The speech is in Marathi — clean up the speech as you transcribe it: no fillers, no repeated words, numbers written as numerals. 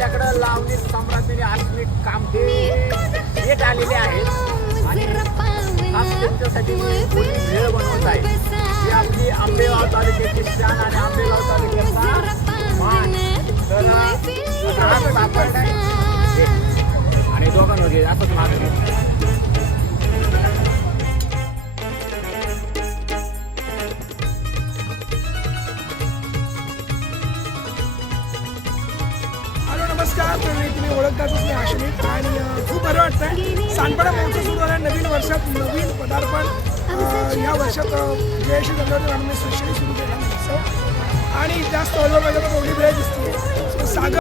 आपल्याकडं लावणी सम्राटीने आत्मिक कामठे येत आलेले आहेत आणि खास त्यांच्यासाठी मी थोडी भेळ बनवत आहे ही आपली आंबेगाव तालुक्याची शान आणि आंबेगाव तालुक्याचा मान. तर असंच आपण आणि दोघांमध्ये असंच मागणी. नमस्कार. तर तुम्ही ओळखतातच मी आश्वित आणि खूप बरं वाटतंय. सांडपाडा महोत्सव सुरू झाला. नवीन वर्षात नवीन पदार्पण या वर्षात जयश्री दंडवत स्पेशली सुरू केला महोत्सव आणि त्या स्टॉलवर माझ्याकडे एवढी वेळ दिसते. सागर